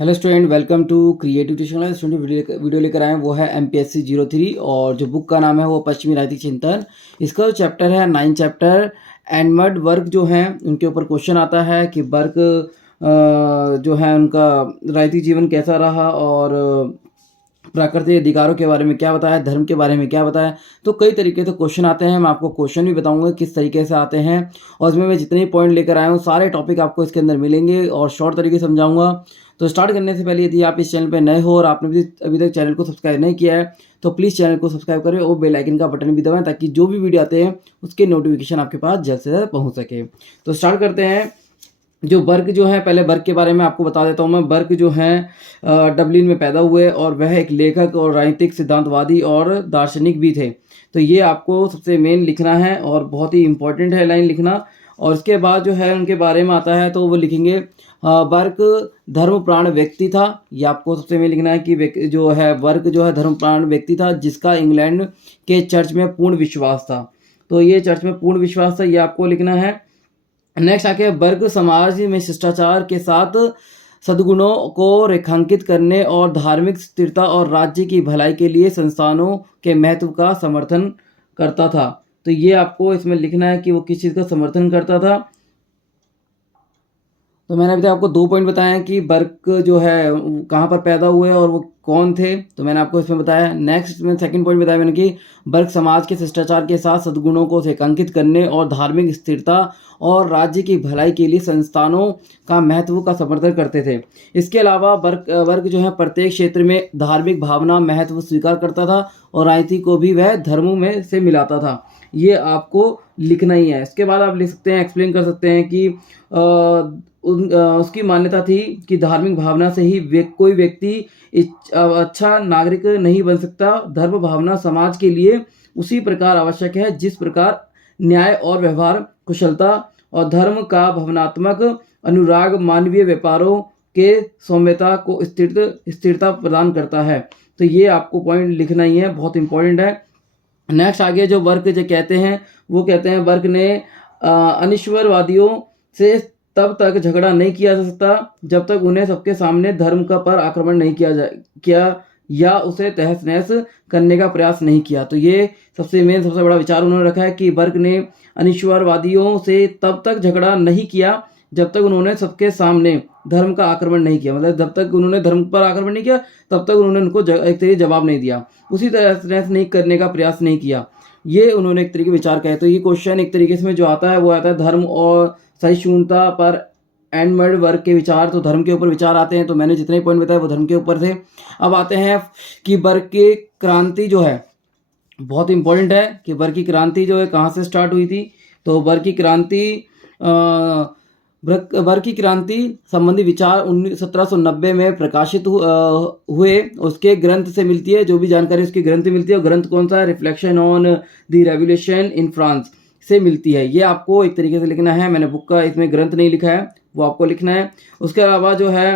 Hello student, welcome to creative tuition. Student video लेकर आए हैं वो है MPSC 03 और जो बुक का नाम है वो पश्चिमी राजनीतिक चिंतन। इसका जो चैप्टर है 9 चैप्टर एंड मड वर्क जो है उनके ऊपर क्वेश्चन आता है कि वर्क जो है उनका राजनीतिक जीवन कैसा रहा और प्राकृतिक अधिकारों के बारे में क्या बताया, धर्म के बारे में क्या बताया। तो कई तरीके से क्वेश्चन आते हैं। मैं आपको क्वेश्चन भी बताऊंगा किस तरीके से आते हैं और इसमें मैं जितने पॉइंट लेकर आया हूँ सारे टॉपिक आपको इसके अंदर मिलेंगे और शॉर्ट तरीके से समझाऊंगा। तो स्टार्ट करने से पहले यदि आप इस चैनल पर नए हो और आपने भी अभी तक चैनल को सब्सक्राइब नहीं किया है तो प्लीज़ चैनल को सब्सक्राइब करें और बेल आइकन का बटन भी दबाएं ताकि जो भी वीडियो आते हैं उसके नोटिफिकेशन आपके पास जल्द से जल्द पहुँच सके। तो स्टार्ट करते हैं। जो बर्ग जो है, पहले बर्ग के बारे में आपको बता देता हूँ मैं। बर्ग जो है डबलिन में पैदा हुए और वह एक लेखक और राजनीतिक सिद्धांतवादी और दार्शनिक भी थे। तो ये आपको सबसे मेन लिखना है और बहुत ही इंपॉर्टेंट है लाइन लिखना। और इसके बाद जो है उनके बारे में आता है तो वो लिखेंगे बर्ग धर्म प्राण व्यक्ति था। ये आपको सबसे मेन लिखना है कि जो है बर्ग जो है धर्म प्राण व्यक्ति था जिसका इंग्लैंड के चर्च में पूर्ण विश्वास था। तो ये चर्च में पूर्ण विश्वास था, ये आपको लिखना है। नेक्स्ट आके वर्ग समाज में शिष्टाचार के साथ सद्गुणों को रेखांकित करने और धार्मिक स्थिरता और राज्य की भलाई के लिए संस्थानों के महत्व का समर्थन करता था। तो ये आपको इसमें लिखना है कि वो किस चीज़ का समर्थन करता था। तो मैंने अभी तक आपको 2 पॉइंट बताए हैं कि बर्क जो है कहाँ पर पैदा हुए और वो कौन थे, तो मैंने आपको इसमें बताया। नेक्स्ट में सेकंड पॉइंट बताया मैंने कि बर्क समाज के शिष्टाचार के साथ सद्गुणों को रेखांकित करने और धार्मिक स्थिरता और राज्य की भलाई के लिए संस्थानों का महत्व का समर्थन करते थे। इसके अलावा वर्ग जो है प्रत्येक क्षेत्र में धार्मिक भावना महत्व स्वीकार करता था और राजनीति को भी वह धर्मों में से मिलाता था। ये आपको लिखना ही है। इसके बाद आप लिख सकते हैं, एक्सप्लेन कर सकते हैं कि उसकी मान्यता थी कि धार्मिक भावना से ही कोई व्यक्ति अच्छा नागरिक नहीं बन सकता। धर्म भावना समाज के लिए उसी प्रकार आवश्यक है जिस प्रकार न्याय और व्यवहार कुशलता और धर्म का भावनात्मक अनुराग मानवीय व्यापारों के सौम्यता को स्थिरता प्रदान करता है। तो ये आपको पॉइंट लिखना ही है, बहुत इंपॉर्टेंट है। नेक्स्ट आगे जो वर्ग जो कहते हैं वो कहते हैं वर्ग ने अनिश्वरवादियों से तब तक झगड़ा नहीं किया जा सकता जब तक उन्हें सबके सामने धर्म का पर आक्रमण नहीं किया या उसे तहस नहस करने का प्रयास नहीं किया। तो ये सबसे बड़ा विचार उन्होंने रखा है कि वर्ग ने अनिश्वरवादियों से तब तक झगड़ा नहीं किया जब तक उन्होंने सबके सामने धर्म का आक्रमण नहीं किया। मतलब जब तक उन्होंने धर्म पर आक्रमण नहीं किया तब तक उन्होंने उनको एक तरीके जवाब नहीं दिया, उसी तरह नहीं करने का प्रयास नहीं किया। ये उन्होंने एक तरीके विचार कहे। तो ये क्वेश्चन एक तरीके से जो आता है वो आता है धर्म और सहिष्णुता पर एंड मड वर्ग के विचार। तो धर्म के ऊपर विचार आते हैं। तो मैंने जितने पॉइंट बताए वो धर्म के ऊपर थे। अब आते हैं कि वर्ग की क्रांति जो है बहुत इंपॉर्टेंट है कि वर्ग की क्रांति जो है कहाँ से स्टार्ट हुई थी। तो वर्ग की क्रांति संबंधी विचार 1790 में प्रकाशित हुए। उसके ग्रंथ से मिलती है, जो भी जानकारी उसके ग्रंथ से मिलती है। और ग्रंथ कौन सा है? Reflection on the revolution in France से मिलती है। ये आपको एक तरीके से लिखना है। मैंने बुक का इसमें ग्रंथ नहीं लिखा है, वो आपको लिखना है। उसके अलावा जो है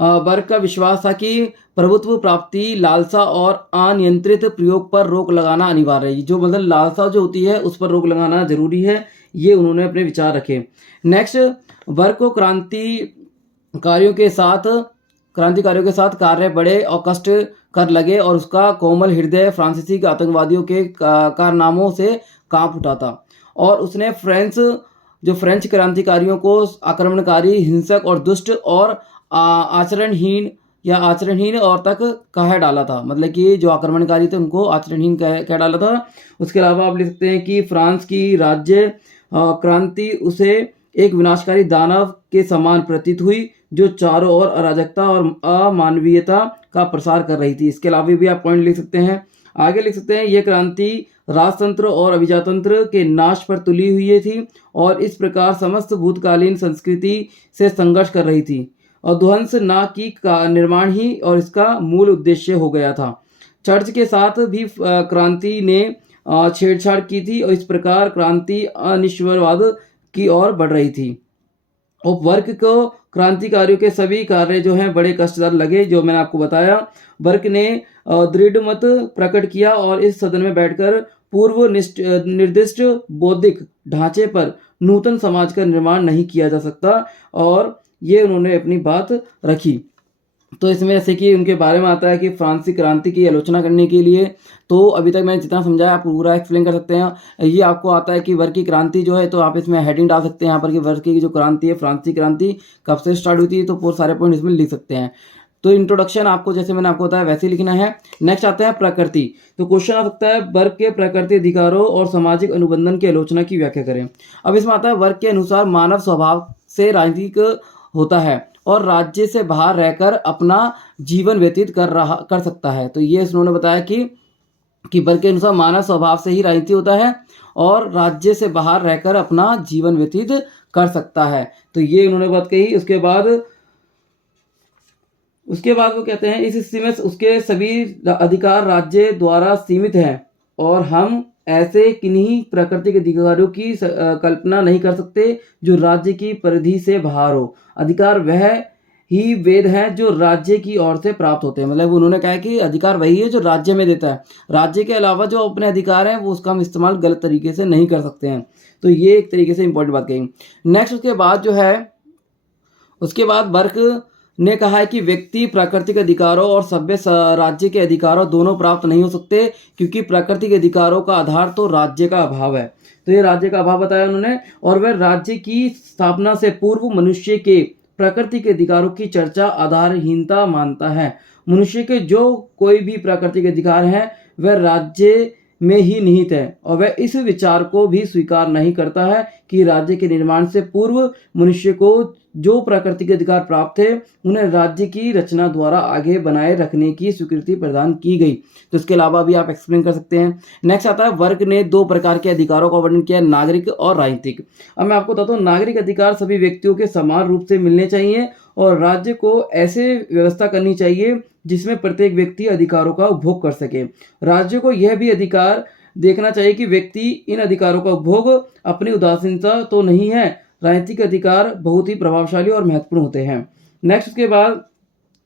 वर्ग का विश्वास था कि प्रभुत्व प्राप्ति लालसा और अनियंत्रित प्रयोग पर रोक लगाना अनिवार्य है। जो मतलब लालसा जो होती है उस पर रोक लगाना जरूरी है। ये उन्होंने अपने विचार रखे। नेक्स्ट, वर्ग को क्रांतिकारियों के साथ कार्य बड़े और कष्ट कर लगे और उसका कोमल हृदय फ्रांसीसी आतंकवादियों के कारनामों से कांप उठा था। और उसने फ्रेंच क्रांतिकारियों को आक्रमणकारी, हिंसक और दुष्ट और आचरणहीन और तक कह डाला था। मतलब कि जो आक्रमणकारी थे उनको आचरणहीन कह डाला था। उसके अलावा आप लिख सकते हैं कि फ्रांस की राज्य क्रांति उसे एक विनाशकारी दानव के समान प्रतीत हुई जो चारों ओर अराजकता और अमानवीयता का प्रसार कर रही थी। इसके अलावा भी आप पॉइंट लिख सकते हैं। आगे लिख सकते हैं यह क्रांति राजतंत्र और अभिजातंत्र के नाश पर तुली हुई थी और इस प्रकार समस्त भूतकालीन संस्कृति से संघर्ष कर रही थी और ध्वंस ना की का निर्माण ही और इसका मूल उद्देश्य हो गया था। चर्च के साथ भी क्रांति ने छेड़छाड़ की थी और इस प्रकार क्रांति अनिश्वरवाद की ओर बढ़ रही थी। और वर्ग को क्रांतिकारियों के सभी कार्य जो हैं बड़े कष्टदार लगे, जो मैंने आपको बताया। वर्ग ने दृढ़ मत प्रकट किया और इस सदन में बैठकर पूर्व निर्दिष्ट बौद्धिक ढांचे पर नूतन समाज का निर्माण नहीं किया जा सकता और ये उन्होंने अपनी बात रखी। तो इसमें जैसे कि उनके बारे में आता है कि फ्रांसीसी क्रांति की आलोचना करने के लिए, तो अभी तक मैंने जितना समझाया आप पूरा एक्सप्लेन कर सकते हैं। ये आपको आता है कि वर्ग की क्रांति जो है, तो आप इसमें हेडिंग डाल सकते हैं यहाँ पर कि वर्ग की जो क्रांति है, फ्रांसीसी क्रांति कब से स्टार्ट हुई थी, तो पूरे सारे पॉइंट इसमें लिख सकते हैं। तो इंट्रोडक्शन आपको जैसे मैंने आपको बताया वैसे ही लिखना है। नेक्स्ट आते हैं प्रकृति। तो क्वेश्चन आ सकता है वर्ग के प्रकृति अधिकारों और सामाजिक अनुबंधन की आलोचना की व्याख्या करें। अब इसमें आता है वर्ग के अनुसार मानव स्वभाव से राजनीतिक होता है और राज्य से बाहर रहकर अपना जीवन व्यतीत कर सकता है। तो ये उन्होंने बताया कि वर्ग के अनुसार मानव स्वभाव से ही राजनीति होता है और राज्य से बाहर रहकर अपना जीवन व्यतीत कर सकता है। तो ये उन्होंने बात कही। उसके बाद वो कहते हैं इस स्थिति में उसके सभी अधिकार राज्य द्वारा सीमित हैं और हम ऐसे किन्हीं प्राकृतिक अधिकारों की कल्पना नहीं कर सकते जो राज्य की परिधि से बाहर हो। अधिकार वह ही वेद है जो राज्य की ओर से प्राप्त होते हैं। मतलब उन्होंने कहा कि अधिकार वही है जो राज्य में देता है, राज्य के अलावा जो अपने अधिकार हैं वो उसका हम इस्तेमाल गलत तरीके से नहीं कर सकते हैं। तो ये एक तरीके से इंपॉर्टेंट बात कही। नेक्स्ट उसके बाद वर्ग ने कहा है कि व्यक्ति प्राकृतिक अधिकारों और सभ्य राज्य के अधिकारों दोनों प्राप्त नहीं हो सकते, क्योंकि प्राकृतिक अधिकारों का आधार तो राज्य का अभाव है। तो ये राज्य का अभाव बताया उन्होंने, और वह राज्य की स्थापना से पूर्व मनुष्य के प्राकृतिक अधिकारों की चर्चा आधारहीनता मानता है। मनुष्य के जो कोई भी प्राकृतिक अधिकार हैं वह राज्य में ही निहित है, और वह इस विचार को भी स्वीकार नहीं करता है कि राज्य के निर्माण से पूर्व मनुष्य को जो प्राकृतिक अधिकार प्राप्त थे उन्हें राज्य की रचना द्वारा आगे बनाए रखने की स्वीकृति प्रदान की गई। तो इसके अलावा भी आप एक्सप्लेन कर सकते हैं। नेक्स्ट आता है वर्ग ने दो प्रकार के अधिकारों का वर्णन किया, नागरिक और राजनीतिक। अब मैं आपको बताता हूँ, नागरिक अधिकार सभी व्यक्तियों के समान रूप से मिलने चाहिए और राज्य को ऐसे व्यवस्था करनी चाहिए जिसमें प्रत्येक व्यक्ति अधिकारों का उपभोग कर सके। राज्य को यह भी अधिकार देखना चाहिए कि व्यक्ति इन अधिकारों का उपभोग अपनी उदासीनता तो नहीं है। राजनीतिक अधिकार बहुत ही प्रभावशाली और महत्वपूर्ण होते हैं। नेक्स्ट उसके बाद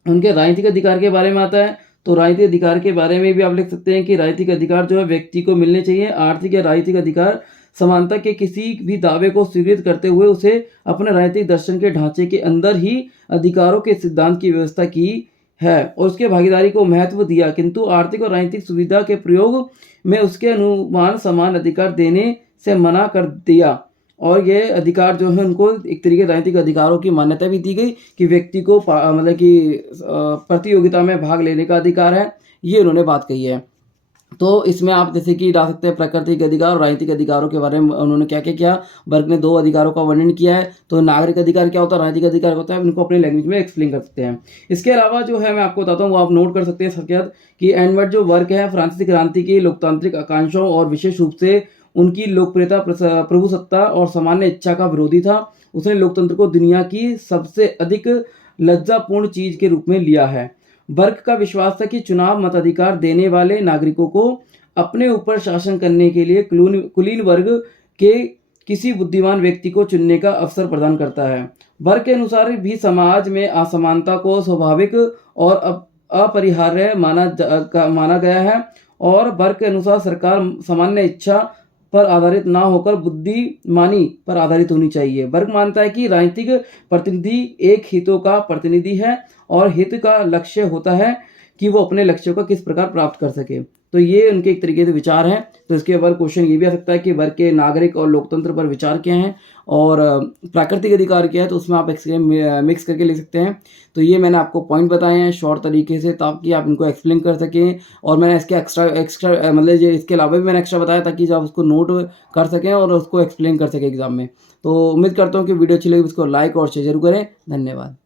उनके राजनीतिक अधिकार के बारे में आता है। तो राजनीतिक अधिकार के बारे में भी आप लिख सकते हैं कि राजनीतिक अधिकार जो है व्यक्ति को मिलने चाहिए। आर्थिक या राजनीतिक अधिकार समानता के किसी भी दावे को स्वीकृत करते हुए उसे अपने राजनीतिक दर्शन के ढांचे के अंदर ही अधिकारों के सिद्धांत की व्यवस्था की है और उसके भागीदारी को महत्व दिया, किंतु आर्थिक और राजनीतिक सुविधा के प्रयोग में उसके अनुमान समान अधिकार देने से मना कर दिया। और ये अधिकार जो है उनको एक तरीके राजनीतिक अधिकारों की मान्यता भी दी गई कि व्यक्ति को मतलब कि प्रतियोगिता में भाग लेने का अधिकार है, ये उन्होंने बात कही है। तो इसमें आप जैसे कि डाल सकते हैं प्राकृतिक अधिकार और राजनीतिक अधिकारों के बारे में उन्होंने क्या क्या किया। वर्ग ने दो अधिकारों का वर्णन किया है। तो नागरिक अधिकार क्या होता है, राजनीतिक अधिकार क्या होता है, उनको अपने लैंग्वेज में एक्सप्लेन कर सकते हैं। इसके अलावा जो है मैं आपको बताता हूँ, वो आप नोट कर सकते हैं सख्त कि एनवर्ड जो वर्ग है फ्रांसीसी क्रांति की लोकतांत्रिक आकांक्षाओं और विशेष रूप से उनकी लोकप्रियता, प्रभुसत्ता और सामान्य इच्छा का विरोधी था। उसने लोकतंत्र को दुनिया की सबसे अधिक लज्जापूर्ण चीज के रूप में लिया है। वर्ग का विश्वास था कि चुनाव मताधिकार देने वाले नागरिकों को अपने ऊपर शासन करने के लिए कुलीन वर्ग के किसी बुद्धिमान व्यक्ति को चुनने का अवसर प्रदान करता है। वर्ग के अनुसार भी समाज में असमानता को स्वाभाविक और अपरिहार्य माना गया है और वर्ग के अनुसार सरकार सामान्य इच्छा पर आधारित ना होकर बुद्धिमानी पर आधारित होनी चाहिए। वर्ग मानता है कि राजनीतिक प्रतिनिधि एक हितों का प्रतिनिधि है और हित का लक्ष्य होता है कि वो अपने लक्ष्यों का किस प्रकार प्राप्त कर सके। तो ये उनके एक तरीके से विचार हैं। तो इसके ऊपर क्वेश्चन ये भी आ सकता है कि वर्ग के नागरिक और लोकतंत्र पर विचार क्या हैं और प्राकृतिक अधिकार क्या है, तो उसमें आप मिक्स करके लिख सकते हैं। तो ये मैंने आपको पॉइंट बताए हैं शॉर्ट तरीके से ताकि आप इनको एक्सप्लेन कर सकें, और मैंने इसके एक्स्ट्रा मतलब इसके अलावा भी मैंने एक्स्ट्रा बताया ताकि आप उसको नोट कर सकें और उसको एक्सप्लेन कर सकें एग्जाम में। तो उम्मीद करता हूँ कि वीडियो अच्छी लगी, उसको लाइक और शेयर जरूर करें। धन्यवाद।